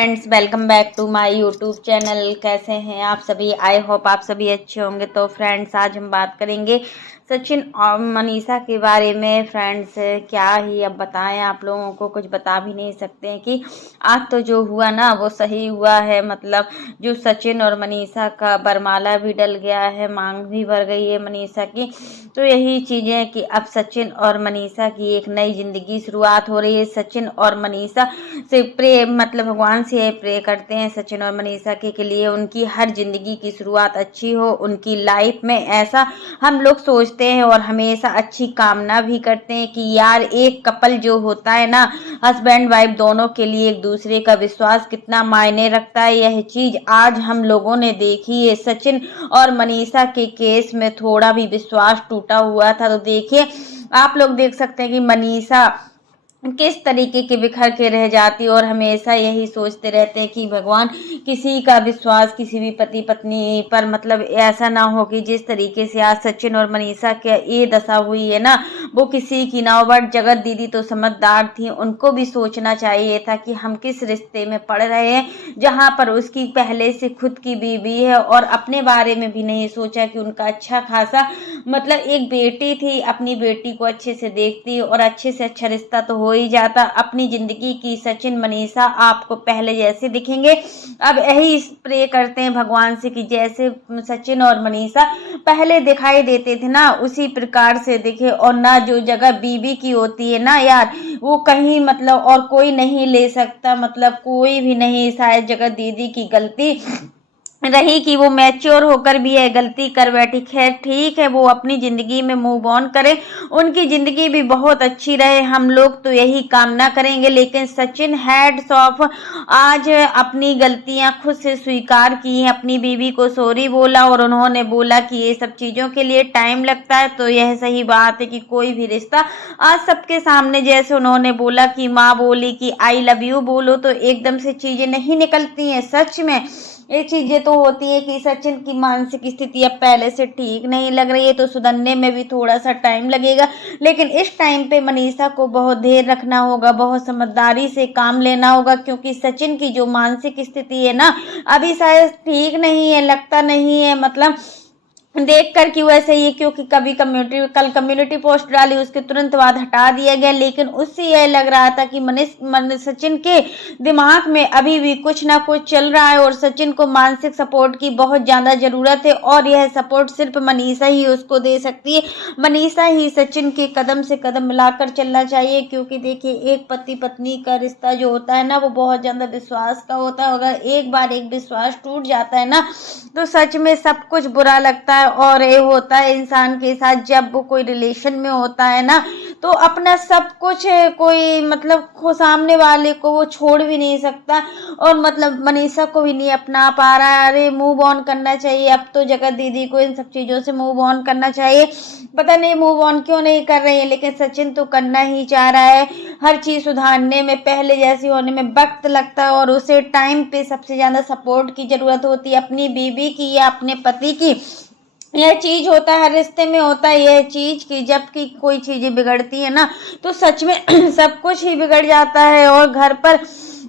Friends, welcome back to my YouTube channel. कैसे हैं आप सभी? आई होप आप सभी अच्छे होंगे। तो फ्रेंड्स, आज हम बात करेंगे सचिन और मनीषा के बारे में। फ्रेंड्स, क्या ही अब बताएं, आप लोगों को कुछ बता भी नहीं सकते हैं कि आज तो जो हुआ ना वो सही हुआ है। मतलब जो सचिन और मनीषा का बरमाला भी डल गया है, मांग भी भर गई है मनीषा की। तो यही चीज़ें कि अब सचिन और मनीषा की एक नई जिंदगी शुरुआत हो रही है। सचिन और मनीषा से प्रे मतलब भगवान से प्रे करते हैं सचिन और मनीषा के लिए उनकी हर जिंदगी की शुरुआत अच्छी हो, उनकी लाइफ में ऐसा हम लोग सोचते हैं और हमेशा अच्छी कामना भी करते हैं कि यार एक कपल जो होता है ना, हस्बैंड वाइफ दोनों के लिए एक दूसरे का विश्वास कितना मायने रखता है। यह चीज आज हम लोगों ने देखी है। सचिन और मनीषा के केस में थोड़ा भी विश्वास टूटा हुआ था, तो देखिए आप लोग देख सकते हैं कि मनीषा किस तरीके के बिखर के रह जाती और हमेशा यही सोचते रहते हैं कि भगवान किसी का विश्वास किसी भी पति पत्नी पर मतलब ऐसा ना हो कि जिस तरीके से आज सचिन और मनीषा के ये दशा हुई है ना, वो किसी की ना। बट जगत दीदी तो समझदार थी, उनको भी सोचना चाहिए था कि हम किस रिश्ते में पड़ रहे हैं जहां पर उसकी पहले से खुद की बीवी है और अपने बारे में भी नहीं सोचा कि उनका अच्छा खासा मतलब एक बेटी थी, अपनी बेटी को अच्छे से देखती और अच्छे से अच्छा रिश्ता तो हो ही जाता। अपनी जिंदगी की सचिन मनीषा आपको पहले जैसे दिखेंगे। अब यही प्रे करते हैं भगवान से कि जैसे सचिन और मनीषा पहले दिखाई देते थे ना, उसी प्रकार से दिखे। और ना जो जगह बीवी की होती है ना यार, वो कहीं मतलब और कोई नहीं ले सकता। मतलब कोई भी नहीं। शायद जगत दीदी की गलती रही कि वो मैच्योर होकर भी है गलती कर बैठी। खैर ठीक है, वो अपनी जिंदगी में मूव ऑन करे, उनकी जिंदगी भी बहुत अच्छी रहे, हम लोग तो यही कामना करेंगे। लेकिन सचिन हैड्स ऑफ आज अपनी गलतियां खुद से स्वीकार की हैं, अपनी बीवी को सॉरी बोला और उन्होंने बोला कि ये सब चीजों के लिए टाइम लगता है। तो यह सही बात है कि कोई भी रिश्ता आज सबके सामने, जैसे उन्होंने बोला कि माँ बोली कि आई लव यू बोलो, तो एकदम से चीजें नहीं निकलती हैं। सच में ये चीजें तो होती है कि सचिन की मानसिक स्थिति अब पहले से ठीक नहीं लग रही है, तो सुधरने में भी थोड़ा सा टाइम लगेगा। लेकिन इस टाइम पे मनीषा को बहुत धैर्य रखना होगा, बहुत समझदारी से काम लेना होगा, क्योंकि सचिन की जो मानसिक स्थिति है ना, अभी शायद ठीक नहीं है, लगता नहीं है। मतलब देख कर कि वैसे ही, क्योंकि कल कम्युनिटी पोस्ट डाली, उसके तुरंत बाद हटा दिया गया। लेकिन उससे यह लग रहा था कि सचिन के दिमाग में अभी भी कुछ ना कुछ चल रहा है और सचिन को मानसिक सपोर्ट की बहुत ज्यादा जरूरत है और यह सपोर्ट सिर्फ मनीषा ही उसको दे सकती है। मनीषा ही सचिन के कदम से कदम मिलाकर चलना चाहिए, क्योंकि देखिए एक पति पत्नी का रिश्ता जो होता है ना, वो बहुत ज्यादा विश्वास का होता है। अगर एक बार एक विश्वास टूट जाता है ना, तो सच में सब कुछ बुरा लगता है। और ये होता है इंसान के साथ जब वो कोई रिलेशन में होता है ना, तो अपना सब कुछ कोई मतलब सामने वाले को वो छोड़ भी नहीं सकता और मतलब मनीषा को भी नहीं अपना पा रहा है। अरे मूव ऑन करना चाहिए अब तो जगत दीदी को, इन सब चीजों से मूव ऑन करना चाहिए। पता नहीं मूव ऑन क्यों नहीं कर रही है, लेकिन सचिन तो करना ही चाह रहा है। हर चीज सुधारने में, पहले जैसी होने में वक्त लगता है और उसे टाइम पे सबसे ज्यादा सपोर्ट की जरूरत होती है, अपनी बीवी की या अपने पति की। यह चीज होता है, हर रिश्ते में होता है यह चीज कि जब की कोई चीजें बिगड़ती है ना, तो सच में सब कुछ ही बिगड़ जाता है। और घर पर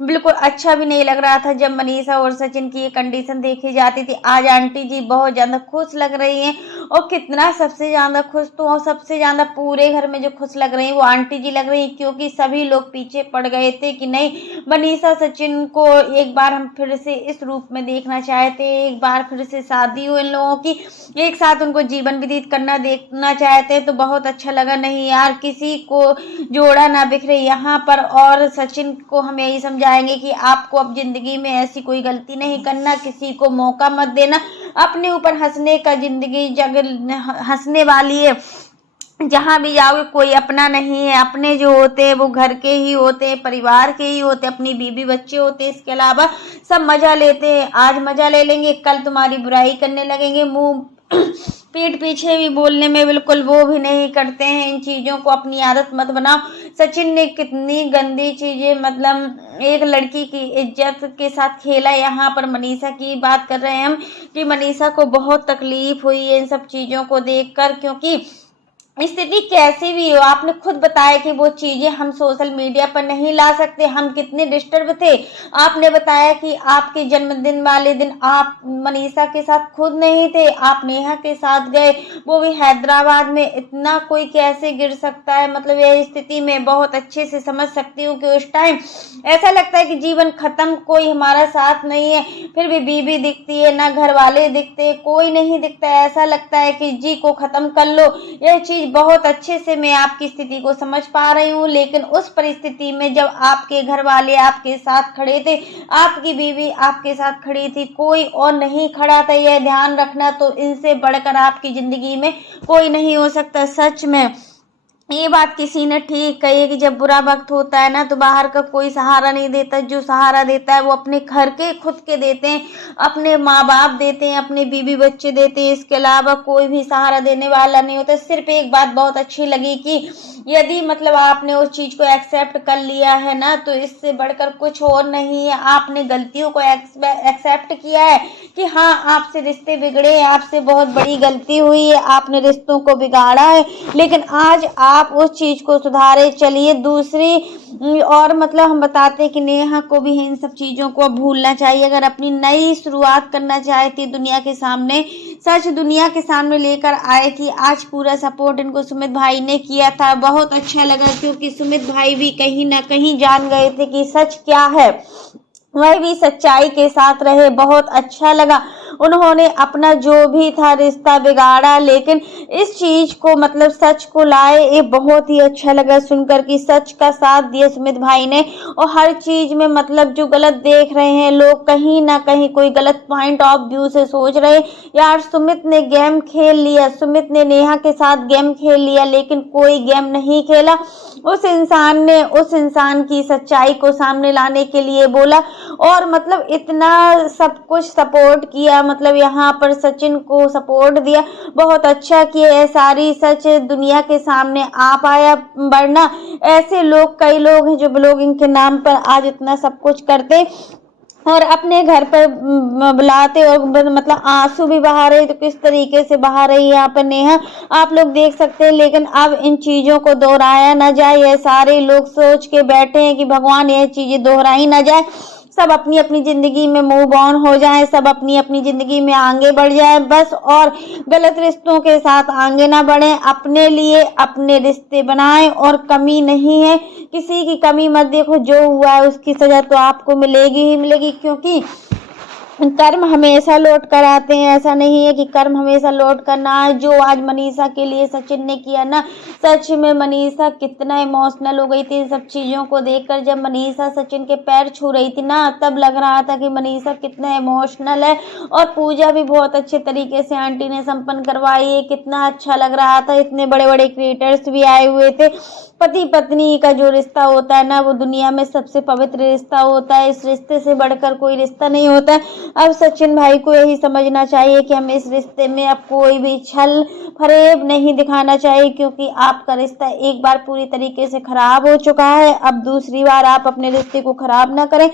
बिल्कुल अच्छा भी नहीं लग रहा था जब मनीषा और सचिन की ये कंडीशन देखी जाती थी। आज आंटी जी बहुत ज्यादा खुश लग रही हैं और कितना सबसे ज्यादा खुश, तो सबसे ज्यादा पूरे घर में जो खुश लग रही है वो आंटी जी लग रही है, क्योंकि सभी लोग पीछे पड़ गए थे कि नहीं, मनीषा सचिन को एक बार हम फिर से इस रूप में देखना चाहते, एक बार फिर से शादी हो इन लोगों की, एक साथ उनको जीवन व्यतीत करना देखना चाहते हैं। तो बहुत अच्छा लगा। नहीं यार, किसी को जोड़ा ना बिखरे यहाँ पर। और सचिन को हम यही समझाएंगे कि आपको अब जिंदगी में ऐसी कोई गलती नहीं करना, किसी को मौका मत देना, अपने ऊपर हंसने का, जिंदगी हंसने वाली है। जहां भी जाओगे कोई अपना नहीं है, अपने जो होते हैं वो घर के ही होते हैं, परिवार के ही होते हैं, अपनी बीवी बच्चे होते हैं, इसके अलावा सब मजा लेते हैं। आज मजा ले लेंगे, कल तुम्हारी बुराई करने लगेंगे, मुंह पीठ पीछे भी बोलने में बिल्कुल वो भी नहीं करते हैं। इन चीजों को अपनी आदत मत बनाओ। सचिन ने कितनी गंदी चीजें मतलब एक लड़की की इज्जत के साथ खेला। यहाँ पर मनीषा की बात कर रहे हैं हम कि मनीषा को बहुत तकलीफ हुई है इन सब चीजों को देखकर, क्योंकि स्थिति कैसी भी हो, आपने खुद बताया कि वो चीजें हम सोशल मीडिया पर नहीं ला सकते, हम कितने डिस्टर्ब थे। आपने बताया कि आपके जन्मदिन वाले दिन आप मनीषा के साथ खुद नहीं थे, आप नेहा के साथ गए, वो भी हैदराबाद में। इतना कोई कैसे गिर सकता है, मतलब यह स्थिति में बहुत अच्छे से समझ सकती हूँ कि उस टाइम ऐसा लगता है कि जीवन खत्म, कोई हमारा साथ नहीं है। फिर भी बीवी दिखती है, ना घर वाले दिखते, कोई नहीं दिखता, ऐसा लगता है कि जी को खत्म कर लो। यह चीज बहुत अच्छे से मैं आपकी स्थिति को समझ पा रही हूँ, लेकिन उस परिस्थिति में जब आपके घर वाले आपके साथ खड़े थे, आपकी बीवी आपके साथ खड़ी थी, कोई और नहीं खड़ा था, यह ध्यान रखना। तो इनसे बढ़कर आपकी जिंदगी में कोई नहीं हो सकता। सच में ये बात किसी ने ठीक कही है कि जब बुरा वक्त होता है ना, तो बाहर का कोई सहारा नहीं देता, जो सहारा देता है वो अपने घर के खुद के देते हैं, अपने माँ बाप देते हैं, अपने बीवी बच्चे देते हैं, इसके अलावा कोई भी सहारा देने वाला नहीं होता। सिर्फ एक बात बहुत अच्छी लगी कि यदि मतलब आपने उस चीज को एक्सेप्ट कर लिया है ना, तो इससे बढ़कर कुछ और नहीं है। आपने गलतियों को एक्सेप्ट किया है कि हाँ, आपसे रिश्ते बिगड़े हैं, आपसे बहुत बड़ी गलती हुई है, आपने रिश्तों को बिगाड़ा है, लेकिन आज आप उस चीज को सुधारे। चलिए दूसरी और मतलब हम बताते हैं कि नेहा को भी इन सब चीजों को भूलना चाहिए, अगर अपनी नई शुरुआत करना चाहती दुनिया के सामने, सच दुनिया के सामने लेकर आए कि आज पूरा सपोर्ट इनको सुमित भाई ने किया था। बहुत अच्छा लगा, क्योंकि सुमित भाई भी कहीं ना कहीं जान गए थे कि सच क्या है, वह भी सच्चाई के साथ रहे। बहुत अच्छा लगा, उन्होंने अपना जो भी था रिश्ता बिगाड़ा, लेकिन इस चीज को मतलब सच को लाए। ये बहुत ही अच्छा लगा सुनकर कि सच का साथ दिया सुमित भाई ने। और हर चीज में मतलब जो गलत देख रहे हैं लोग, कहीं ना कहीं कोई गलत पॉइंट ऑफ व्यू से सोच रहे, यार सुमित ने गेम खेल लिया, सुमित ने नेहा के साथ गेम खेल लिया, लेकिन कोई गेम नहीं खेला। उस इंसान ने उस इंसान की सच्चाई को सामने लाने के लिए बोला, और मतलब इतना सब कुछ सपोर्ट किया, मतलब यहाँ पर सचिन को सपोर्ट दिया। बहुत अच्छा किया, ये सारी सच दुनिया के सामने आ पाया, वरना ऐसे लोग कई लोग हैं जो ब्लॉगिंग के नाम पर आज इतना सब कुछ करते और अपने घर पर बुलाते और मतलब आंसू भी बहा रही। तो किस तरीके से बहा रही है यहाँ पर नेहा, आप लोग देख सकते हैं। लेकिन अब इन चीजों को दोहराया ना जाए, ये सारे लोग सोच के बैठे हैं कि भगवान यह चीजें दोहराई ना जाए, सब अपनी अपनी जिंदगी में मूव ऑन हो जाए, सब अपनी अपनी जिंदगी में आगे बढ़ जाए बस, और गलत रिश्तों के साथ आगे ना बढ़े। अपने लिए अपने रिश्ते बनाएं, और कमी नहीं है, किसी की कमी मत देखो। जो हुआ है उसकी सजा तो आपको मिलेगी ही मिलेगी, क्योंकि कर्म हमेशा लौट कर आते हैं। ऐसा नहीं है कि कर्म हमेशा लौट कर ना आए। जो आज मनीषा के लिए सचिन ने किया ना, सच में मनीषा कितना इमोशनल हो गई थी इन सब चीज़ों को देखकर। जब मनीषा सचिन के पैर छू रही थी ना, तब लग रहा था कि मनीषा कितना इमोशनल है। और पूजा भी बहुत अच्छे तरीके से आंटी ने संपन्न करवाई है, कितना अच्छा लग रहा था। इतने बड़े बड़े क्रिएटर्स भी आए हुए थे। पति पत्नी का जो रिश्ता होता है ना, वो दुनिया में सबसे पवित्र रिश्ता होता है, इस रिश्ते से बढ़कर कोई रिश्ता नहीं होता है। अब सचिन भाई को यही समझना चाहिए कि हमें इस रिश्ते में अब कोई भी छल फरेब नहीं दिखाना चाहिए, क्योंकि आपका रिश्ता एक बार पूरी तरीके से खराब हो चुका है। अब दूसरी बार आप अपने रिश्ते को खराब ना करें,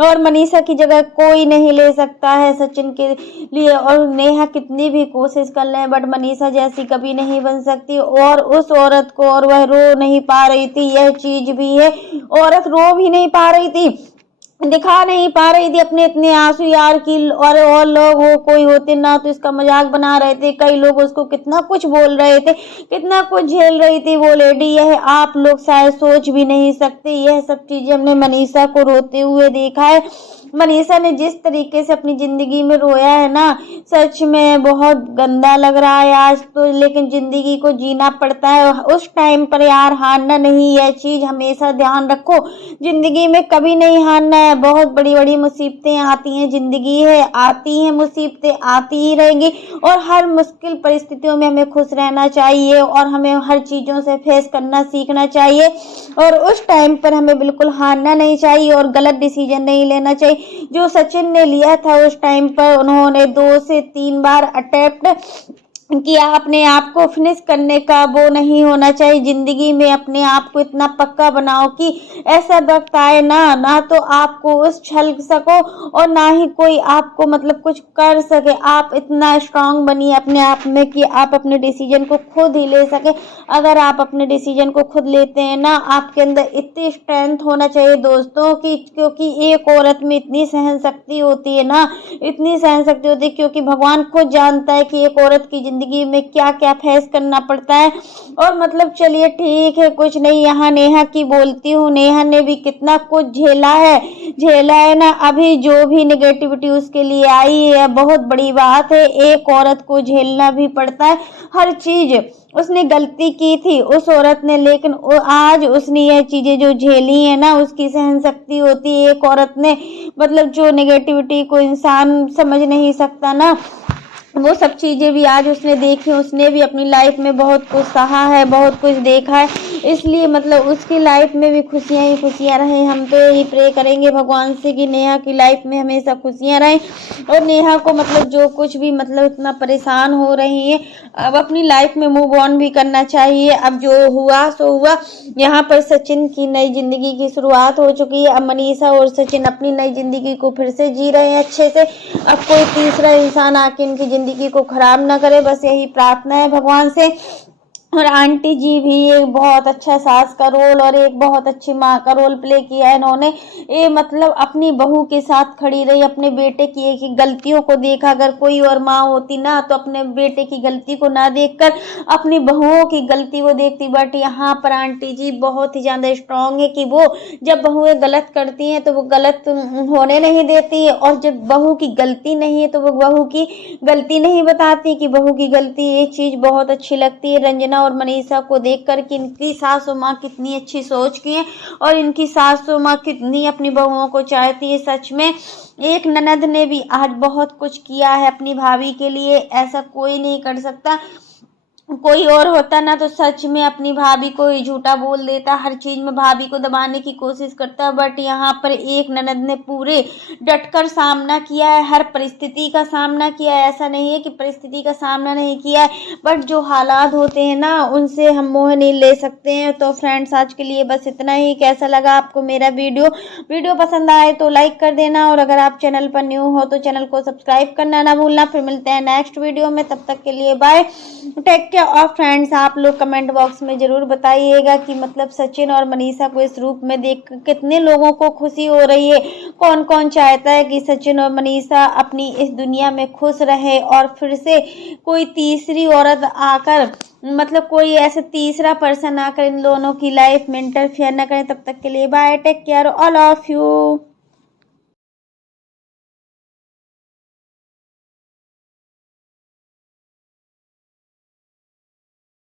और मनीषा की जगह कोई नहीं ले सकता है सचिन के लिए। और नेहा कितनी भी कोशिश कर ले, बट मनीषा जैसी कभी नहीं बन सकती। और उस औरत को, और वह रो नहीं पा रही थी, यह चीज भी है, औरत रो भी नहीं पा रही थी, दिखा नहीं पा रही थी अपने इतने आंसू यार की। और लोग हो कोई होते ना तो इसका मजाक बना रहे थे, कई लोग उसको कितना कुछ बोल रहे थे, कितना कुछ झेल रही थी वो लेडी। यह आप लोग शायद सोच भी नहीं सकते। यह सब चीजें हमने मनीषा को रोते हुए देखा है। मनीषा ने जिस तरीके से अपनी जिंदगी में रोया है ना, सच में बहुत गंदा लग रहा है आज तो। लेकिन जिंदगी को जीना पड़ता है, उस टाइम पर यार हारना नहीं। यह चीज हमेशा ध्यान रखो, जिंदगी में कभी नहीं हारना है। बहुत बड़ी बड़ी मुसीबतें आती हैं, जिंदगी है, आती हैं मुसीबतें, आती ही रहेंगी। और हर मुश्किल परिस्थितियों में हमें खुश रहना चाहिए, और हमें हर चीजों से फेस करना सीखना चाहिए। और उस टाइम पर हमें बिल्कुल हारना नहीं चाहिए, और गलत डिसीजन नहीं लेना चाहिए। जो सचिन ने लिया था उस टाइम पर, उन्होंने 2 से 3 बार अटेम्प्ट कि अपने आप को फिनिश करने का वो नहीं होना चाहिए। ज़िंदगी में अपने आप को इतना पक्का बनाओ कि ऐसा वक्त आए ना तो आपको उस छल सको और ना ही कोई आपको मतलब कुछ कर सके। आप इतना स्ट्रांग बनिए अपने आप में कि आप अपने डिसीजन को खुद ही ले सके। अगर आप अपने डिसीजन को खुद लेते हैं ना, आपके अंदर इतनी स्ट्रेंथ होना चाहिए दोस्तों कि, क्योंकि एक औरत में इतनी सहन शक्ति होती है ना, इतनी सहन शक्ति होती है, क्योंकि भगवान खुद जानता है कि एक औरत की जिंदगी में क्या क्या फेस करना पड़ता है। और मतलब चलिए ठीक है, कुछ नहीं, यहाँ नेहा की बोलती हूँ। नेहा ने भी कितना कुछ झेला है ना। अभी जो भी नेगेटिविटी उसके लिए आई है बहुत बड़ी बात है। एक औरत को झेलना भी पड़ता है हर चीज। उसने गलती की थी उस औरत ने, लेकिन आज उसने ये चीजें जो झेली है ना, उसकी सहन शक्ति होती है एक औरत ने। मतलब जो नेगेटिविटी को इंसान समझ नहीं सकता ना, वो सब चीज़ें भी आज उसने देखी। उसने भी अपनी लाइफ में बहुत कुछ सहा है, बहुत कुछ देखा है, इसलिए मतलब उसकी लाइफ में भी खुशियाँ ही खुशियाँ रहें। हम तो यही प्रे करेंगे भगवान से कि नेहा की लाइफ में हमेशा खुशियाँ रहें। और नेहा को मतलब जो कुछ भी मतलब इतना परेशान हो रही है, अब अपनी लाइफ में मूव ऑन भी करना चाहिए। अब जो हुआ सो हुआ। यहाँ पर सचिन की नई जिंदगी की शुरुआत हो चुकी है। अब मनीषा और सचिन अपनी नई जिंदगी को फिर से जी रहे हैं अच्छे से। अब कोई तीसरा इंसान आके इनकी जिंदगी को खराब ना करे, बस यही प्रार्थना है भगवान से। और आंटी जी भी एक बहुत अच्छा सास का रोल और एक बहुत अच्छी माँ का रोल प्ले किया है इन्होंने। ये मतलब अपनी बहू के साथ खड़ी रही, अपने बेटे की एक एक गलतियों को देखा। अगर कोई और माँ होती ना तो अपने बेटे की गलती को ना देखकर अपनी बहुओं की गलती को देखती। बट यहाँ पर आंटी जी बहुत ही ज़्यादा स्ट्रांग है कि वो जब बहुएं गलत करती हैं तो वो गलत होने नहीं देती है, और जब बहू की गलती नहीं है तो वो बहू की गलती नहीं बताती कि बहू की गलती। ये चीज़ बहुत अच्छी लगती है रंजना और मनीषा को देखकर कि इनकी सासू माँ कितनी अच्छी सोच की है और इनकी सासू माँ कितनी अपनी बहुओं को चाहती है। सच में एक ननद ने भी आज बहुत कुछ किया है अपनी भाभी के लिए, ऐसा कोई नहीं कर सकता। कोई और होता ना तो सच में अपनी भाभी को ही झूठा बोल देता, हर चीज में भाभी को दबाने की कोशिश करता। बट यहाँ पर एक ननद ने पूरे डटकर सामना किया है, हर परिस्थिति का सामना किया है। ऐसा नहीं है कि परिस्थिति का सामना नहीं किया है, बट जो हालात होते हैं ना उनसे हम मोह नहीं ले सकते हैं। तो फ्रेंड्स आज के लिए बस इतना ही। कैसा लगा आपको मेरा वीडियो पसंद आए तो लाइक कर देना, और अगर आप चैनल पर न्यू हो तो चैनल को सब्सक्राइब करना ना भूलना। फिर मिलते हैं नेक्स्ट वीडियो में, तब तक के लिए बाय, टेक केयर। और फ्रेंड्स आप लोग कमेंट बॉक्स में जरूर बताइएगा कि मतलब सचिन और मनीषा को इस रूप में देख कितने लोगों को खुशी हो रही है। कौन कौन चाहता है कि सचिन और मनीषा अपनी इस दुनिया में खुश रहे और फिर से कोई तीसरी औरत आकर मतलब कोई ऐसे तीसरा पर्सन आकर इन दोनों की लाइफ में इंटरफेयर न करें। तब तक के लिए bye, take care, all of you.